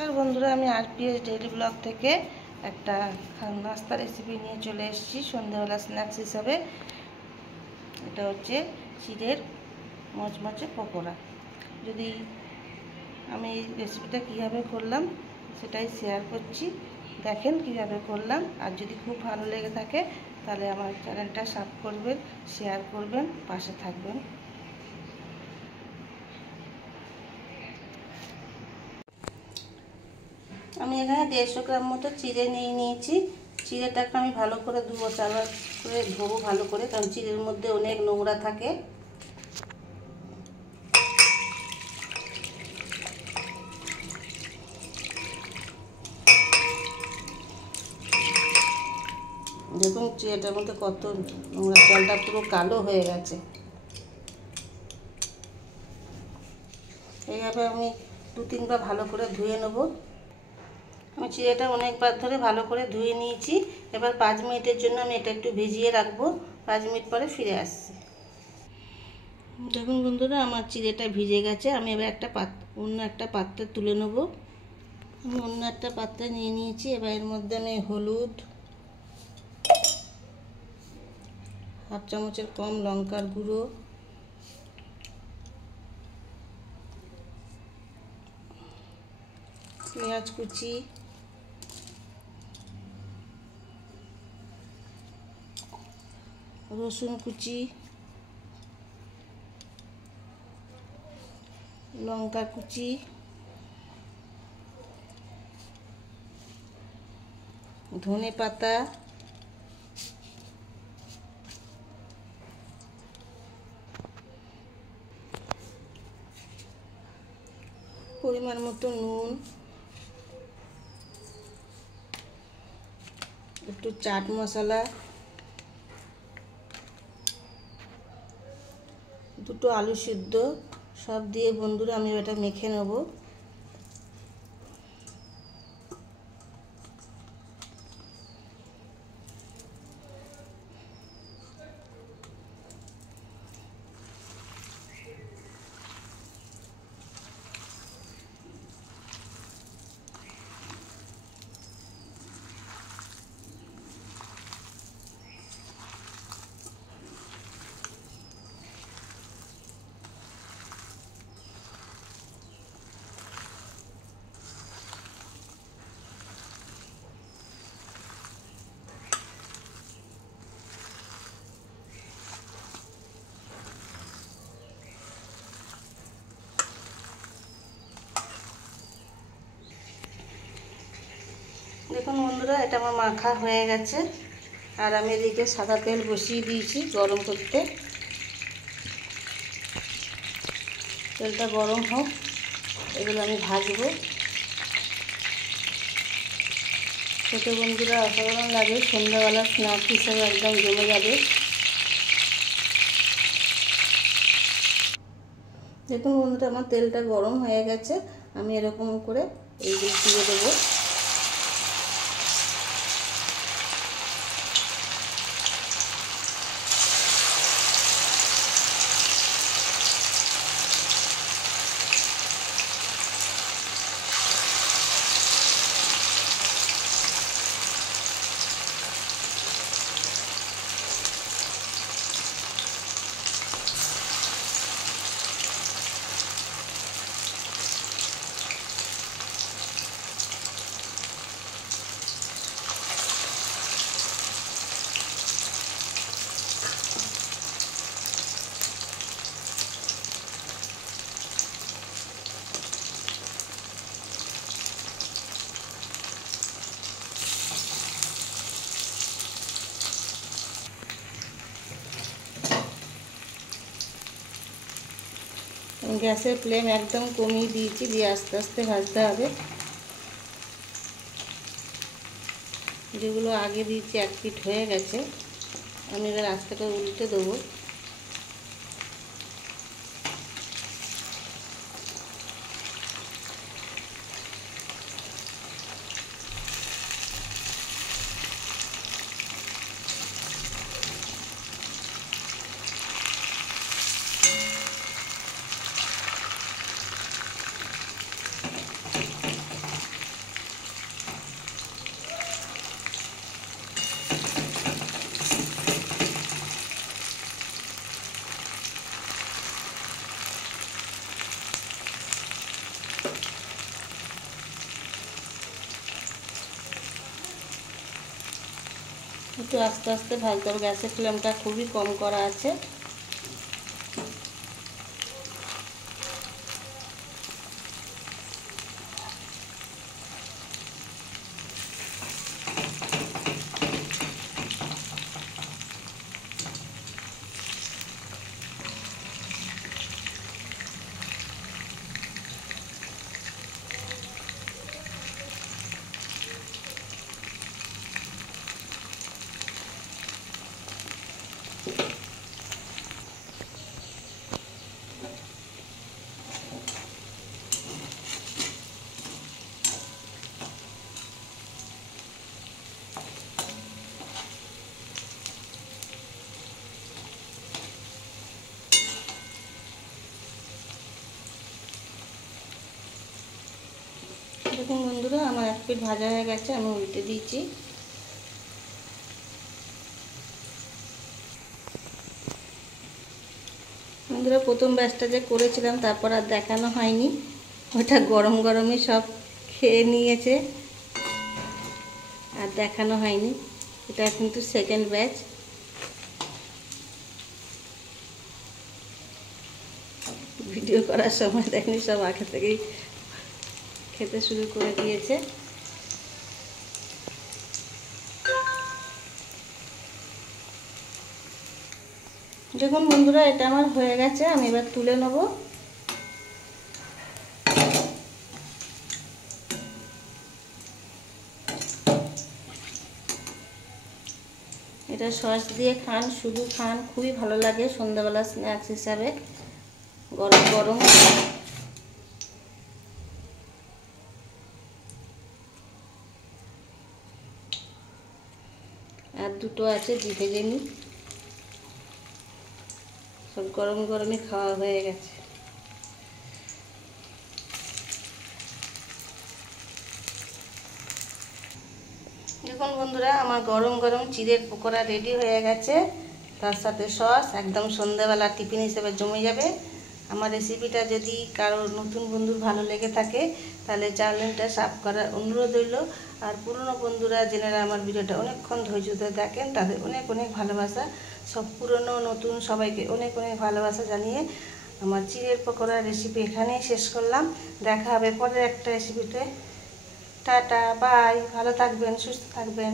নমস্কার বন্ধুরা, আমি আরপিএস ডেইলি ব্লগ থেকে একটা নাস্তা রেসিপি নিয়ে চলে এসেছি সন্ধ্যাবেলা স্ন্যাক্স হিসাবে। এটা হচ্ছে চিড়ের মচমচে পকোড়া। যদি আমি এই রেসিপিটা কীভাবে করলাম সেটাই শেয়ার করছি, দেখেন কীভাবে করলাম। আর যদি খুব ভালো লেগে থাকে তাহলে আমার চ্যানেলটা সাবস্ক্রাইব করবেন, শেয়ার করবেন, পাশে থাকবেন। আমি এখানে 150 গ্রাম মতো চিড়ে নিয়ে নিয়েছি। চিড়েটাকে আমি ভালো করে ধুবো, 4বার করে ধোবো ভালো করে, কারণ চিড়ের মধ্যে অনেক নোংরা থাকে। দেখুন চিড়েটার মধ্যে কত নোংরা, জলটা পুরো কালো হয়ে গেছে। এইভাবে আমি 2-3 বার ভালো করে ধুয়ে নেবো। আমি চিড়েটা অনেকবার ধরে ভালো করে ধুয়ে নিয়েছি। এবার 5 মিনিটের জন্য আমি এটা একটু ভিজিয়ে রাখবো। 5 মিনিট পরে ফিরে আসছি। দেখুন বন্ধুরা, আমার চিড়েটা ভিজে গেছে। আমি এবার অন্য একটা পাত্রে তুলে নেব। আমি অন্য একটা পাত্রে নিয়ে নিয়েছি। এবার এর মধ্যে আমি হলুদ, 1/2 চামচের কম লঙ্কার গুঁড়ো, পেঁয়াজ কুচি, রসুন কুচি, লঙ্কা কুচি, ধনে পাতা, পরিমাণ মতো নুন, একটু চাট মশলা, 2টো আলু সিদ্ধ, সব দিয়ে বন্ধুরা আমি এটা মেখে নেব। দেখুন বন্ধুরা, এটা আমার মাখা হয়ে গেছে। আর আমি এদিকে সাদা তেল বসিয়ে দিয়েছি গরম করতে। তেলটা গরম হোক, এগুলো আমি ভাজবো। খেতে বন্ধুরা অসাধারণ লাগে, সন্ধ্যাবেলা স্ন্যাক্স হিসেবে একদম জমে যাবে। দেখুন বন্ধুরা, আমার তেলটা গরম হয়ে গেছে। আমি এরকম করে এইগুলো দিয়ে দেবো। গ্যাসের ফ্লেম একদম কমিয়ে দিয়েছি, দিয়ে আস্তে আস্তে ভাজতে হবে। যেগুলো আগে দিয়েছি 1 পিঠ হয়ে গেছে, আমি এবার আস্তে করে উল্টে দেবো। একটু আস্তে আস্তে ভাজতে হবে, গ্যাসের ফ্লেমটা খুবই কম করা আছে। দেখুন বন্ধুরা, আমার এক পিঠ ভাজা হয়ে গেছে, আমি উল্টে দিয়েছি। বন্ধুরা, প্রথম ব্যাচটা যে করেছিলাম তারপর আর দেখানো হয়নি, ওটা গরম গরমই সব খেয়ে নিয়েছে, আর দেখানো হয়নি। এটা কিন্তু সেকেন্ড ব্যাচ। ভিডিও করার সময় দেখনি, সব আগে থেকেই খেতে শুরু করে দিয়েছে। দেখুন বন্ধুরা, এটা আমার হয়ে গেছে, আমি এবার তুলে নেব। এটা সস দিয়ে খান, শুধু খান, খুবই ভালো লাগে সন্ধ্যাবেলা স্ন্যাক্স হিসাবে, গরম গরম। আর দুটো আছে, ভেজে নিই। সব গরম গরমই খাওয়া হয়ে গেছে। দেখুন বন্ধুরা, আমার গরম গরম চিড়ের পকোড়া রেডি হয়ে গেছে, তার সাথে সস, একদম সন্ধ্যাবেলা টিফিন হিসেবে জমে যাবে। আমার রেসিপিটা যদি কারো নতুন বন্ধুর ভালো লেগে থাকে তাহলে চ্যানেলটা সাবস্ক্রাইব করার অনুরোধ রইল। আর পুরনো বন্ধুরা যেনারা আমার ভিডিওটা অনেকক্ষণ ধৈর্য ধরে দেখেন তাদের অনেক অনেক ভালোবাসা। সব পুরনো নতুন সবাইকে অনেক অনেক ভালোবাসা জানিয়ে আমার চিড়ের পকোড়া রেসিপি এখানেই শেষ করলাম। দেখা হবে পরের একটা রেসিপিতে। টাটা, বাই, ভালো থাকবেন, সুস্থ থাকবেন।